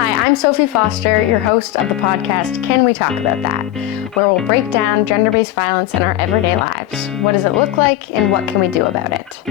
Hi, I'm Sophie Foster, your host of the podcast, Can We Talk About That? Where we'll break down gender-based violence in our everyday lives. What does it look like and what can we do about it?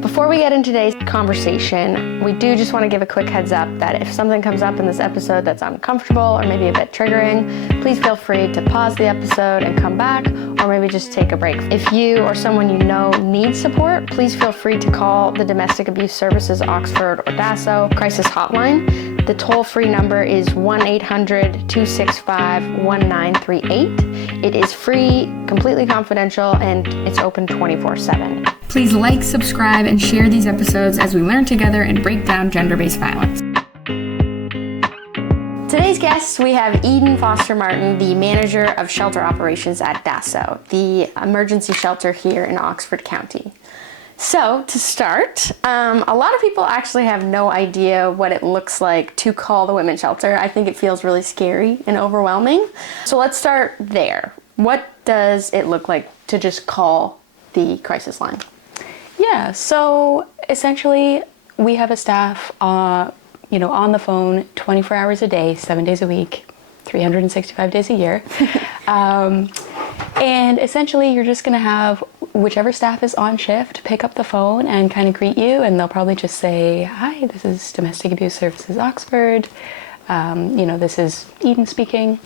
Before we get into today's conversation, we do just want to give a quick heads up that if something comes up in this episode that's uncomfortable or maybe a bit triggering, please feel free to pause the episode and come back, or maybe just take a break. If you or someone you know needs support, please feel free to call the Domestic Abuse Services Oxford or DASO crisis hotline. The toll-free number is 1-800-265-1938. It is free, completely confidential, and it's open 24/7. Please like, subscribe, and share these episodes as we learn together and break down gender-based violence. Today's guests, we have Eden Foster Martin, the manager of shelter operations at DASO, the emergency shelter here in Oxford County. So, to start, a lot of people actually have no idea what it looks like to call the women's shelter. I think it feels really scary and overwhelming. So let's start there. What does it look like to just call the crisis line? Yeah, so essentially we have a staff on the phone 24 hours a day, 7 days a week, 365 days a year. And essentially you're just going to have whichever staff is on shift pick up the phone and kind of greet you, and they'll probably just say, "Hi, this is Domestic Abuse Services Oxford. This is Eden speaking."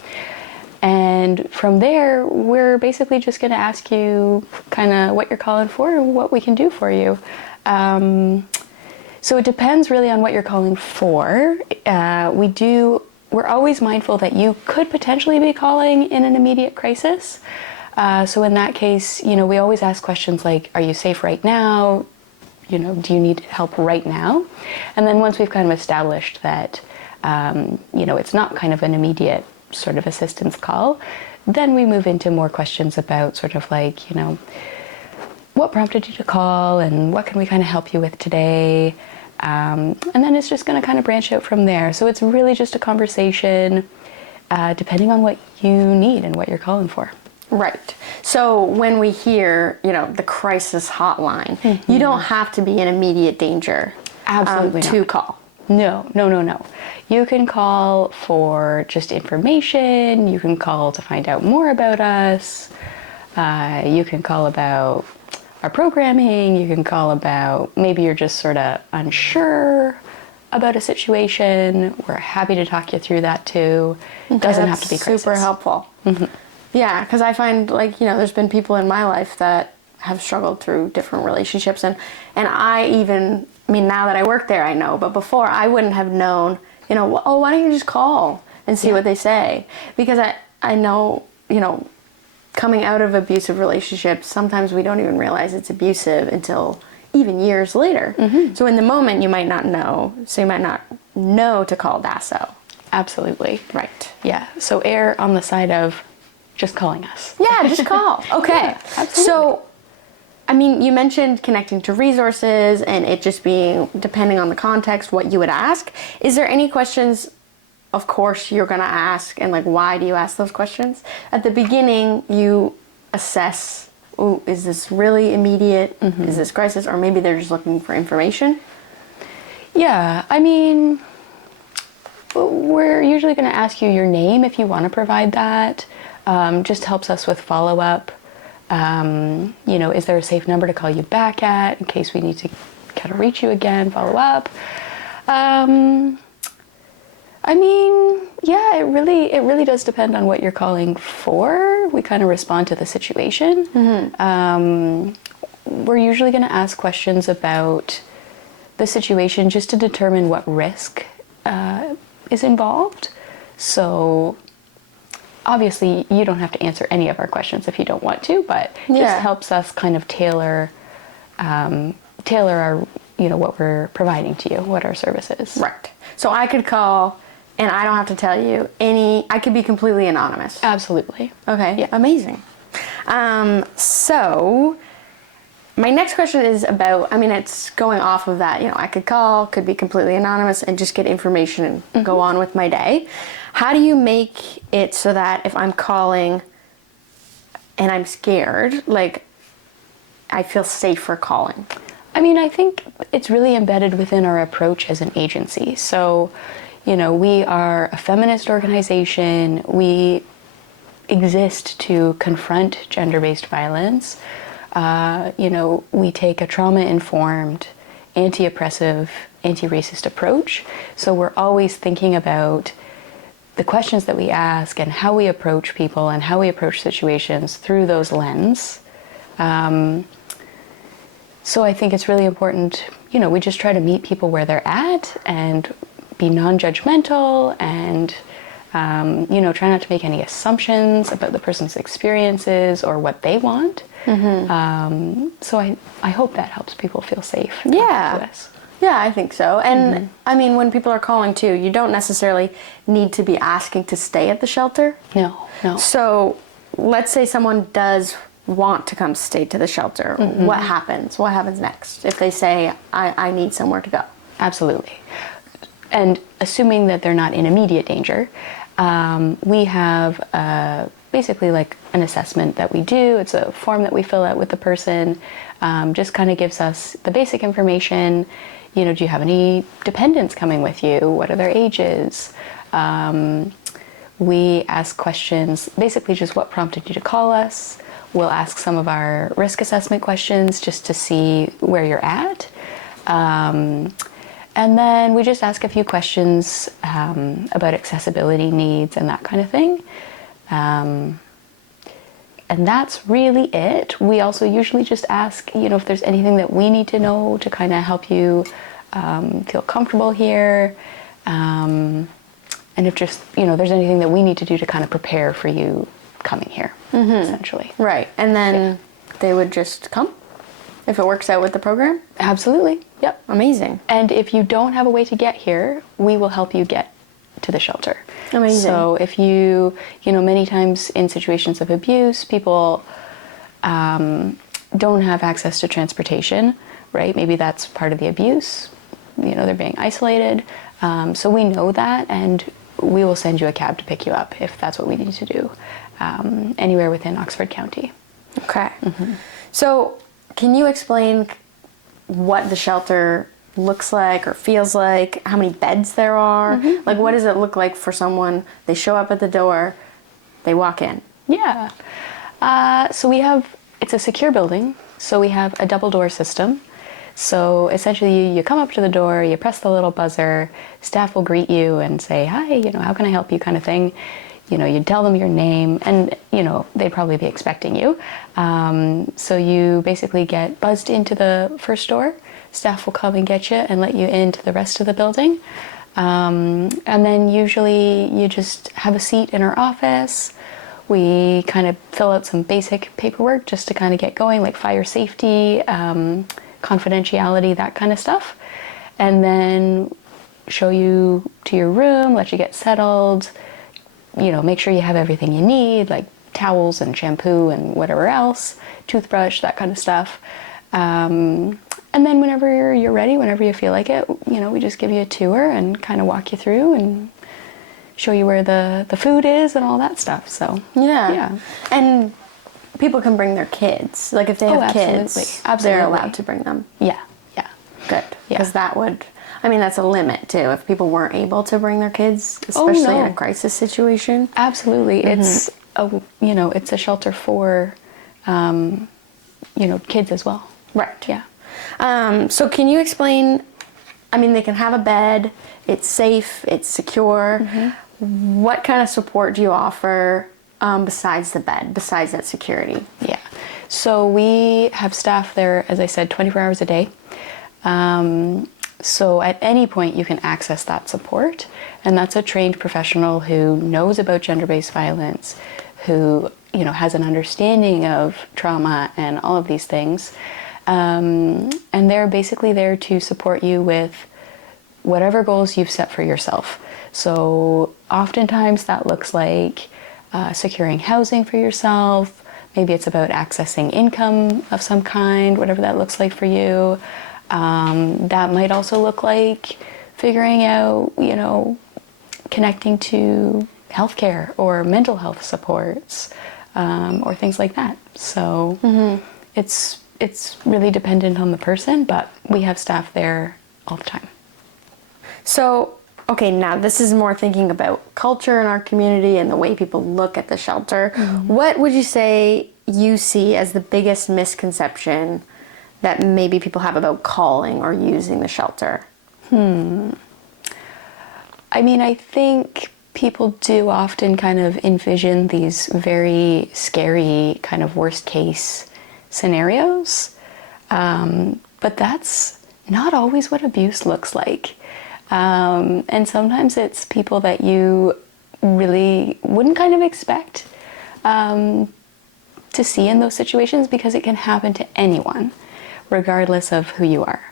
And from there, we're basically just going to ask you kind of what you're calling for and what we can do for you. So it depends really on what you're calling for. We're always mindful that you could potentially be calling in an immediate crisis. So in that case, we always ask questions like, are you safe right now? Do you need help right now? And then once we've kind of established that, it's not kind of an immediate sort of assistance call, then we move into more questions about sort of like, what prompted you to call and what can we kind of help you with today? And then it's just going to kind of branch out from there. So it's really just a conversation, depending on what you need and what you're calling for. Right. So when we hear, the crisis hotline, you don't have to be in immediate danger. Absolutely to call. No. You can call for just information. You can call to find out more about us. You can call about our programming. You can call about maybe you're just sort of unsure about a situation. We're happy to talk you through that too. It doesn't have to be crisis. Super helpful. Mm-hmm. Yeah, because I find there's been people in my life that have struggled through different relationships, and I now that I work there I know, but before I wouldn't have known, why don't you just call and see what they say? Because I know, coming out of abusive relationships, sometimes we don't even realize it's abusive until even years later. Mm-hmm. So in the moment you might not know, so you might not know to call DASO. Absolutely. Right. Yeah, so err on the side of just calling us. Yeah, just call. Okay. Yeah, absolutely. So, you mentioned connecting to resources and it just being, depending on the context, what you would ask. Is there any questions, of course, you're going to ask, and why do you ask those questions? At the beginning, you assess, is this really immediate? Mm-hmm. Is this crisis? Or maybe they're just looking for information? Yeah, we're usually going to ask you your name if you want to provide that. Just helps us with follow-up. Is there a safe number to call you back at in case we need to kind of reach you again, follow up? It really does depend on what you're calling for. We kind of respond to the situation. Mm-hmm. We're usually going to ask questions about the situation just to determine what risk is involved. So obviously, you don't have to answer any of our questions if you don't want to, but it just helps us kind of tailor our, what we're providing to you, what our service is. Right. So I could call, and I don't have to tell you I could be completely anonymous. Absolutely. Okay. Yeah. Amazing. So my next question is about, it's going off of that, I could call, could be completely anonymous and just get information and go on with my day. How do you make it so that if I'm calling and I'm scared, I feel safer calling? I think it's really embedded within our approach as an agency. So, we are a feminist organization. We exist to confront gender-based violence. We take a trauma-informed, anti-oppressive, anti-racist approach. So we're always thinking about the questions that we ask and how we approach people and how we approach situations through those lenses. So I think it's really important, we just try to meet people where they're at and be non-judgmental and, try not to make any assumptions about the person's experiences or what they want. So I hope that helps people feel safe. Yeah. With us. Yeah, I think so. And I mean, when people are calling too, you don't necessarily need to be asking to stay at the shelter. No. So let's say someone does want to come stay to the shelter. What happens? What happens next if they say, I need somewhere to go? Absolutely. And assuming that they're not in immediate danger, we have basically like an assessment that we do. It's a form that we fill out with the person. Just kind of gives us the basic information. Do you have any dependents coming with you? What are their ages? We ask questions, basically just what prompted you to call us. We'll ask some of our risk assessment questions just to see where you're at. And then we just ask a few questions about accessibility needs and that kind of thing. And that's really it. We also usually just ask, if there's anything that we need to know to kind of help you feel comfortable here. And if just, there's anything that we need to do to kind of prepare for you coming here, essentially. Right. And then they would just come if it works out with the program? Absolutely. Yep. Amazing. And if you don't have a way to get here, we will help you get to the shelter. Amazing. So if you many times in situations of abuse, people don't have access to transportation, right? Maybe that's part of the abuse. They're being isolated. So we know that, and we will send you a cab to pick you up if that's what we need to do, anywhere within Oxford County. Okay. So can you explain what the shelter looks like or feels like, how many beds there are? Like, what does it look like for someone? They show up at the door, they walk in. Yeah. So it's a secure building, so we have a double door system. So essentially you come up to the door, you press the little buzzer, staff will greet you and say, hi, how can I help you kind of thing. You tell them your name and, they'd probably be expecting you. So you basically get buzzed into the first door. Staff will come and get you and let you into the rest of the building. And then usually you just have a seat in our office. We kind of fill out some basic paperwork just to kind of get going, like fire safety, confidentiality, that kind of stuff. And then show you to your room, let you get settled, make sure you have everything you need, like towels and shampoo and whatever else, toothbrush, that kind of stuff. And then whenever you're ready, whenever you feel like it, we just give you a tour and kind of walk you through and show you where the food is and all that stuff. So yeah. And people can bring their kids. Like if they have kids, they're allowed to bring them. Yeah. Good. Because that would, that's a limit too. If people weren't able to bring their kids, especially in a crisis situation. Absolutely. It's a shelter for, kids as well. Right. Yeah. So can you explain, they can have a bed, it's safe, it's secure. What kind of support do you offer besides the bed, besides that security? Yeah. So we have staff there, as I said, 24 hours a day. So at any point you can access that support, and that's a trained professional who knows about gender-based violence, who has an understanding of trauma and all of these things, and they're basically there to support you with whatever goals you've set for yourself. So oftentimes that looks like securing housing for yourself. Maybe it's about accessing income of some kind, whatever that looks like for you. That might also look like figuring out, connecting to healthcare or mental health supports, or things like that. So it's really dependent on the person, but we have staff there all the time. So Okay, now this is more thinking about culture in our community and the way people look at the shelter. What would you say you see as the biggest misconception that maybe people have about calling or using the shelter? I mean, I think people do often kind of envision these very scary kind of worst case scenarios, but that's not always what abuse looks like. And sometimes it's people that you really wouldn't kind of expect to see in those situations, because it can happen to anyone, regardless of who you are.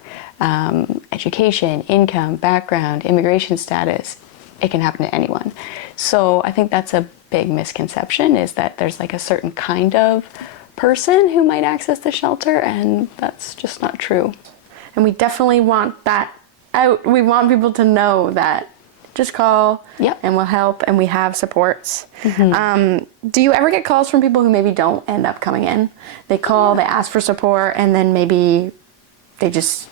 Education, income, background, immigration status, it can happen to anyone. So I think that's a big misconception, is that there's like a certain kind of person who might access the shelter, and that's just not true. And we definitely want that out. We want people to know that just call and we'll help, and we have supports. Do you ever get calls from people who maybe don't end up coming in? They call, they ask for support, and then maybe they just,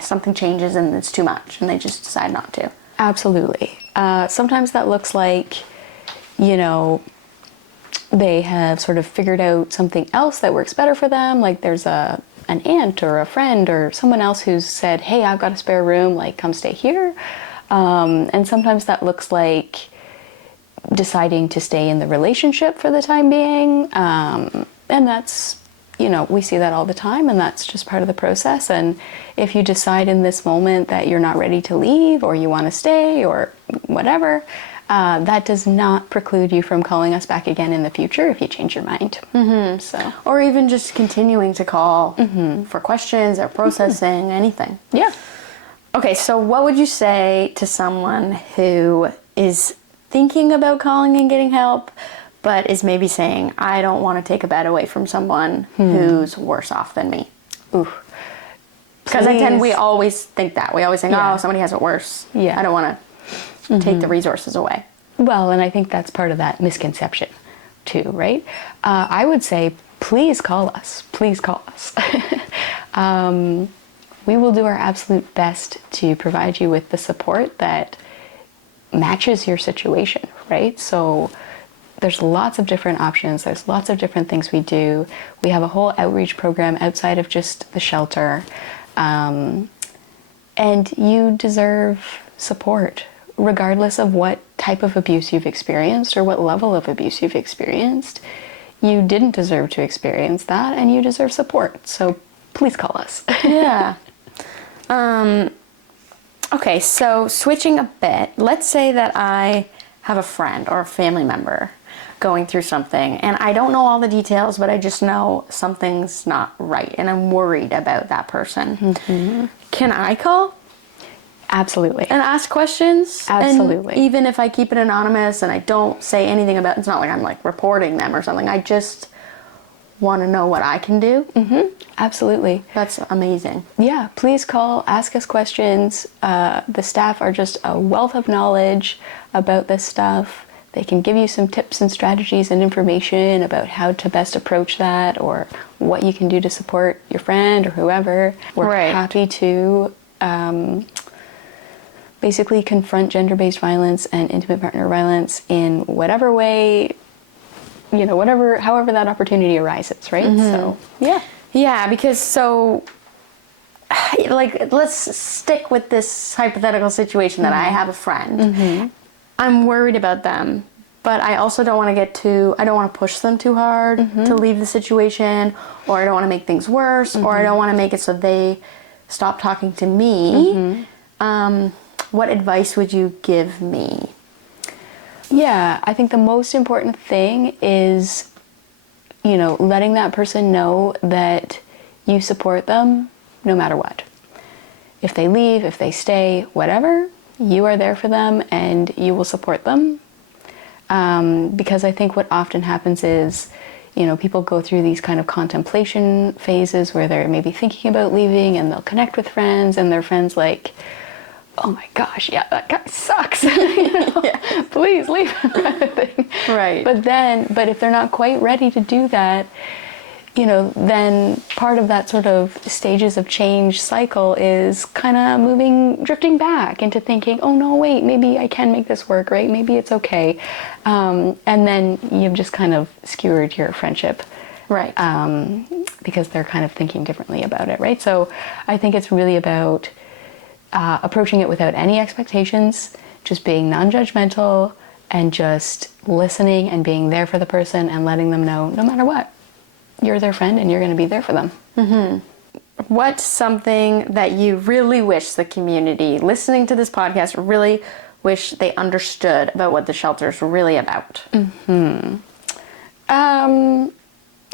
something changes and it's too much and they just decide not to. Absolutely. Sometimes that looks like, they have sort of figured out something else that works better for them. Like there's an aunt or a friend or someone else who's said, hey, I've got a spare room, like come stay here. And sometimes that looks like deciding to stay in the relationship for the time being. And that's, we see that all the time, and that's just part of the process. And if you decide in this moment that you're not ready to leave, or you want to stay, or whatever, that does not preclude you from calling us back again in the future if you change your mind. So, or even just continuing to call for questions or processing, anything. Yeah. Okay, so what would you say to someone who is thinking about calling and getting help, but is maybe saying, I don't want to take a bed away from someone who's worse off than me? Ooh. Because we always think that. We always think, oh, somebody has it worse. Yeah. I don't want to take the resources away. Well, and I think that's part of that misconception too, right? I would say, please call us. Please call us. We will do our absolute best to provide you with the support that matches your situation, right? So there's lots of different options. There's lots of different things we do. We have a whole outreach program outside of just the shelter. And you deserve support, regardless of what type of abuse you've experienced or what level of abuse you've experienced. You didn't deserve to experience that, and you deserve support. So please call us. Yeah. Okay, so switching a bit, let's say that I have a friend or a family member going through something, and I don't know all the details, but I just know something's not right, and I'm worried about that person. Can I call? Absolutely. And ask questions? Absolutely. And even if I keep it anonymous and I don't say anything about it, it's not like I'm like reporting them or something. I just want to know what I can do. Absolutely. That's amazing. Yeah, please call, ask us questions. The staff are just a wealth of knowledge about this stuff. They can give you some tips and strategies and information about how to best approach that, or what you can do to support your friend or whoever. We're happy to basically confront gender-based violence and intimate partner violence in whatever way, however that opportunity arises, right? So, yeah. Yeah, because let's stick with this hypothetical situation that I have a friend. I'm worried about them, but I also don't want to I don't want to push them too hard to leave the situation, or I don't want to make things worse, or I don't want to make it so they stop talking to me. What advice would you give me? Yeah, I think the most important thing is, letting that person know that you support them no matter what. If they leave, if they stay, whatever, you are there for them and you will support them. Because I think what often happens is, people go through these kind of contemplation phases where they're maybe thinking about leaving, and they'll connect with friends, and their friends like, oh my gosh, yeah, that guy sucks. Please leave, kind of thing. Right. But if they're not quite ready to do that, then part of that sort of stages of change cycle is kind of drifting back into thinking, oh no, wait, maybe I can make this work, right? Maybe it's okay. And then you've just kind of skewered your friendship. Right. Because they're kind of thinking differently about it, right? So I think it's really about approaching it without any expectations, just being non-judgmental and just listening and being there for the person and letting them know, no matter what, you're their friend and you're going to be there for them. Mm-hmm. What's something that you really wish the community listening to this podcast really wish they understood about what the shelter is really about? Mm-hmm.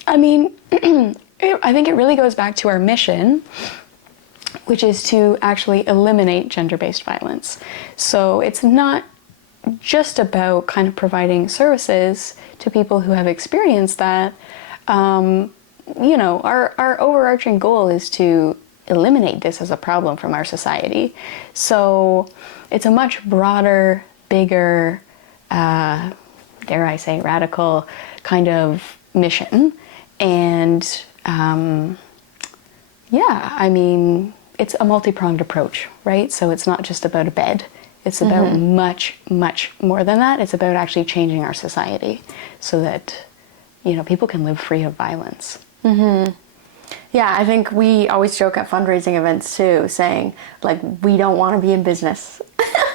I mean, I think it really goes back to our mission, which is to actually eliminate gender-based violence. So it's not just about kind of providing services to people who have experienced that. Our overarching goal is to eliminate this as a problem from our society. So it's a much broader, bigger, dare I say, radical kind of mission. And it's a multi-pronged approach, right? So it's not just about a bed. It's about much, much more than that. It's about actually changing our society so that, people can live free of violence. Mm-hmm. Yeah, I think we always joke at fundraising events too, saying, like, we don't want to be in business.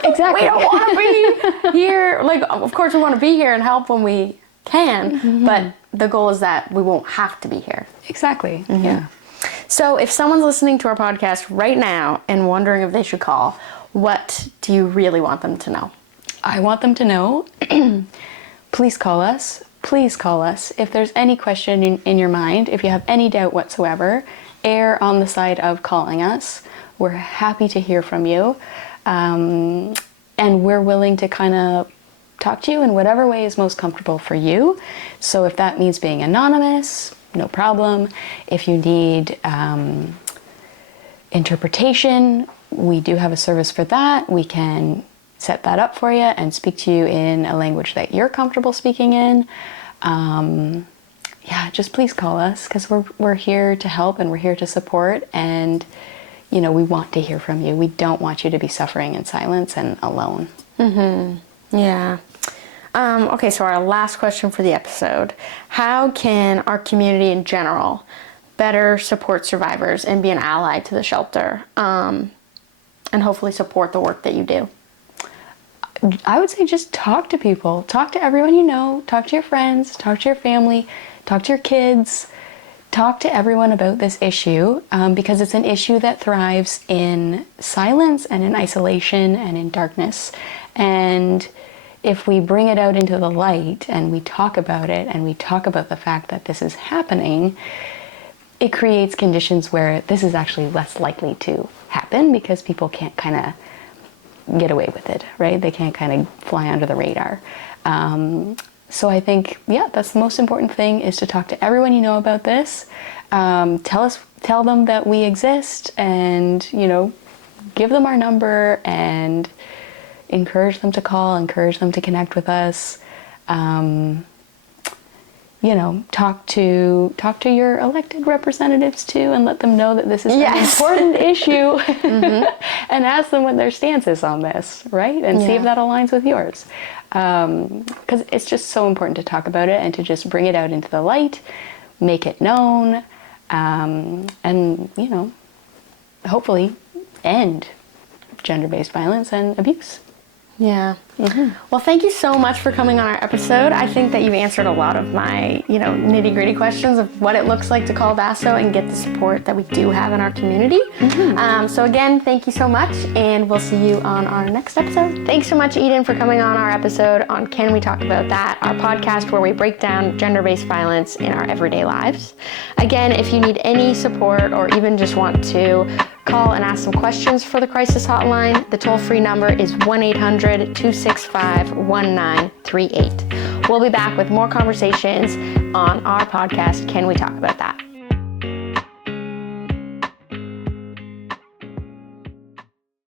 Exactly. We don't want to be here. Like, of course we want to be here and help when we can, but the goal is that we won't have to be here. Exactly. Mm-hmm. Yeah. So if someone's listening to our podcast right now and wondering if they should call, what do you really want them to know? I want them to know, please call us. Please call us. If there's any question in your mind, if you have any doubt whatsoever, err on the side of calling us. We're happy to hear from you. And we're willing to kind of talk to you in whatever way is most comfortable for you. So if that means being anonymous, no problem. If you need interpretation, we do have a service for that. We can set that up for you and speak to you in a language that you're comfortable speaking in. Just please call us, because we're here to help and we're here to support, and we want to hear from you. We don't want you to be suffering in silence and alone. Mm-hmm. Yeah. Okay, so our last question for the episode. How can our community in general better support survivors and be an ally to the shelter, and hopefully support the work that you do? I would say just talk to people. Talk to everyone you know. Talk to your friends. Talk to your family. Talk to your kids. Talk to everyone about this issue, because it's an issue that thrives in silence and in isolation and in darkness. And if we bring it out into the light and we talk about it and we talk about the fact that this is happening, it creates conditions where this is actually less likely to happen, because people can't kind of get away with it, right? They can't kind of fly under the radar. So I think, that's the most important thing, is to talk to everyone you know about this. Tell them that we exist, and, give them our number and encourage them to call, encourage them to connect with us. Talk to your elected representatives too, and let them know that this is an important issue, and ask them what their stance is on this, right? And see if that aligns with yours. Because it's just so important to talk about it and to just bring it out into the light, make it known, and, hopefully end gender-based violence and abuse. Yeah. Mm-hmm. Well, thank you so much for coming on our episode. I think that you've answered a lot of my, nitty-gritty questions of what it looks like to call DASO and get the support that we do have in our community. So again, thank you so much, and we'll see you on our next episode. Thanks so much, Eden, for coming on our episode on Can We Talk About That, our podcast where we break down gender-based violence in our everyday lives. Again, if you need any support or even just want to call and ask some questions for the crisis hotline, the toll-free number is 1-800-265-1938. We'll be back with more conversations on our podcast, Can We Talk About That?